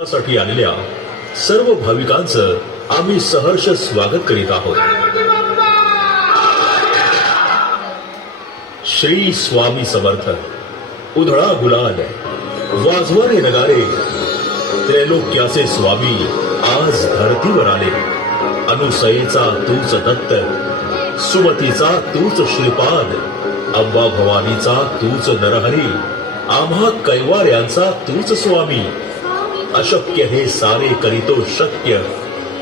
साठी आलेल्या सर्व भाविकांचं आम्ही सहर्ष स्वागत करीत आहोत. श्री स्वामी समर्थ उधळा गुलाल वाजवारे नगारे. त्रैलोक्याचे स्वामी आज धरतीवर आले. अनुसयेचा तूच दत्त सुमतीचा तूच श्रीपाद अंबा भवानीचा तूच नरहरी आम्हा कैवाऱ्यांचा तूच स्वामी. अशक्य हे सारे करीतो शक्य.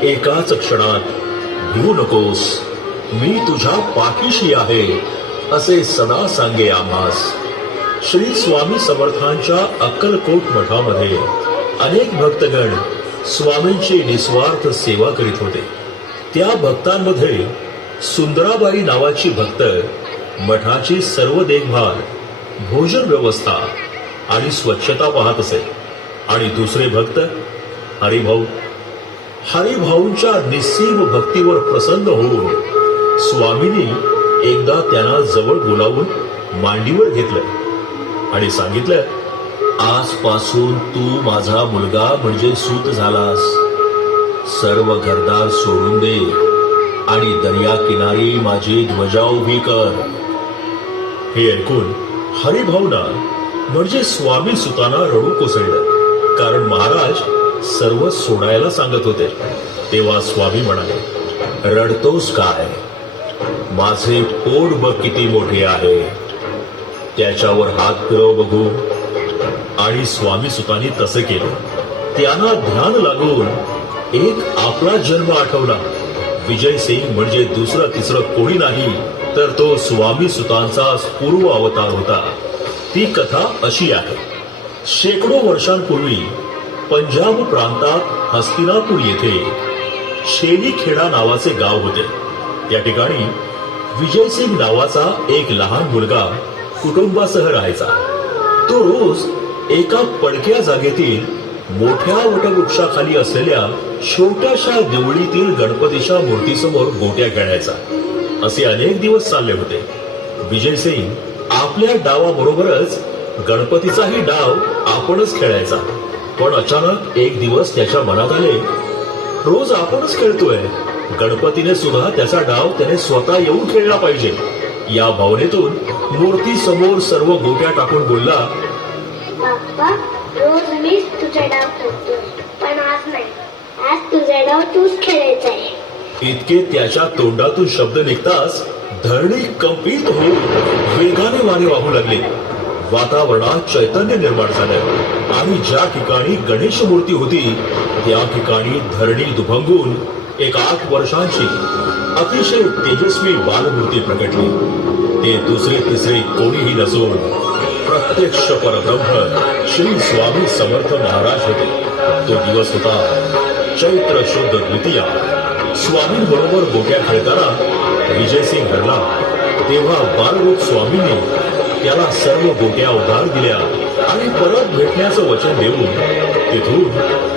एकाच क्षणात भिवू नकोस मी तुझ्या पाठीशी आहे असे सदा सांगे आम्हास. श्री स्वामी समर्थांच्या अक्कलकोट मठामध्ये अनेक भक्तगण स्वामींची निस्वार्थ सेवा करीत होते. त्या भक्तांमध्ये सुंदराबाई नावाची भक्त मठाची सर्व देखभाल भोजन व्यवस्था आणि स्वच्छता पाहत असे. आणि दुसरे भक्त हरिभाऊ हरिभाऊंच्या निस्सीम भक्तीवर प्रसन्न होऊन स्वामींनी एकदा त्यांना जवळ बोलावून मांडीवर घेतलं आणि सांगितलं आजपासून तू माझा मुलगा म्हणजे सूत झालास. सर्व घरदार सोडून दे आणि दर्या किनारी माझी ध्वजा उभी कर. हे ऐकून हरिभाऊना म्हणजे स्वामी सुताना रडू कोसळलं. कारण महाराज सर्व सोडायला सांगत होते. तेव्हा स्वामी म्हणाले रडतोस काय? माझे पोट बघ किती मोठे आहे. त्याच्यावर हात फिरव बघू. आणि स्वामी सुतानी तसे केलं. त्यांना ध्यान लागून एक आपला जन्म आठवला. विजय सिंग म्हणजे दुसरं तिसरं कोणी नाही तर तो स्वामी सुतांचा पूर्व अवतार होता. ती कथा अशी आहे. शेकडो वर्षांपूर्वी पंजाब प्रांतात हस्तिनापूर येथे शेली खेडा नावाचे गाव होते. त्या ठिकाणी विजयसिंग नावाचा एक लहान मुलगा कुटुंबासह राहायचा. तो रोज एका पडक्या जागेतील मोठ्या वटवृक्षाखाली असलेल्या छोट्याशा देवळीतील गणपतीच्या मूर्तीसमोर गोट्या खेळायचा. असे अनेक दिवस चालले होते. विजयसिंग आपल्या डावाबरोबरच गणपतीचाही डाव आपणच खेळायचा. पण अचानक एक दिवस त्याच्या मनात आले रोज आपणच खेळतोय. गणपतीने सुद्धा त्याचा डाव त्याने स्वतः येऊन खेळला पाहिजे. या भावनेतून मूर्ती समोर सर्व गोट्या टाकून बोलला बाप्पा रोज मीच तुझा डाव खेळतोय. पण आज नाही. आज तुझा डाव तूच खेळायचा आहे. इतके त्याच्या तोंडातून शब्द निघताच धरणी कंपित होऊन वेगाने वारे वाहू लागले. वातावरणात चैतन्य निर्माण झालं आणि ज्या ठिकाणी गणेश मूर्ती होती त्या ठिकाणी धरणी दुभंगून एक आठ वर्षांची अतिशय तेजस्वी बालमूर्ती प्रकटली. ते दुसरे तिसरे कोणीही नसून प्रत्यक्ष परब्रह्म श्री स्वामी समर्थ महाराज होते. तो दिवस होता चैत्र शुद्ध द्वितीया. स्वामींबरोबर गोट्या खेळताना विजयसिंग हरला. तेव्हा बालरूप स्वामींनी त्याला सर्व गोट्या उधार दिल्या आणि परत भेटण्याचं वचन देऊन तिथून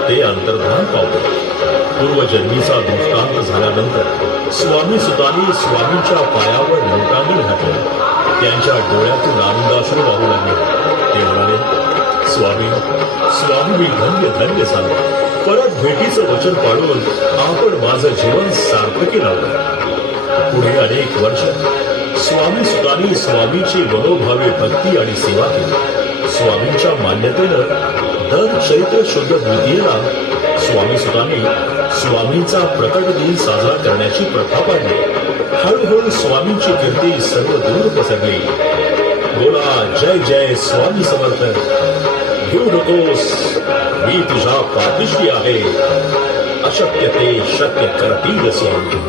ते अंतर्धान पावले. पूर्वजन्मीचा दृष्टांत झाल्यानंतर स्वामी सुतानी स्वामींच्या पायावर लोटांगण घातलं. त्यांच्या डोळ्यातून आनंदाश्रू वाहू लागले. ते म्हणाले स्वामी स्वामी मी धन्य धन्य झालो. परत भेटीचं वचन पाडून आपण माझं जीवन सार्थकी लावलं. पुढे अनेक वर्ष स्वामी सुतानी स्वामीची मनोभावे भक्ती आणि सेवा केली. स्वामींच्या मान्यतेनं दर चैत्र शुद्ध द्वितीयेला स्वामी सुतानी स्वामींचा प्रकट दिन साजरा करण्याची प्रथा पाडली. हळूहळू स्वामींची कीर्ती सर्व दूर पसरली. बोला जय जय स्वामी समर्थ. घेऊ नकोस मी तुझ्या पाठीशी आहे. अशक्य ते शक्य करतील स्वामी.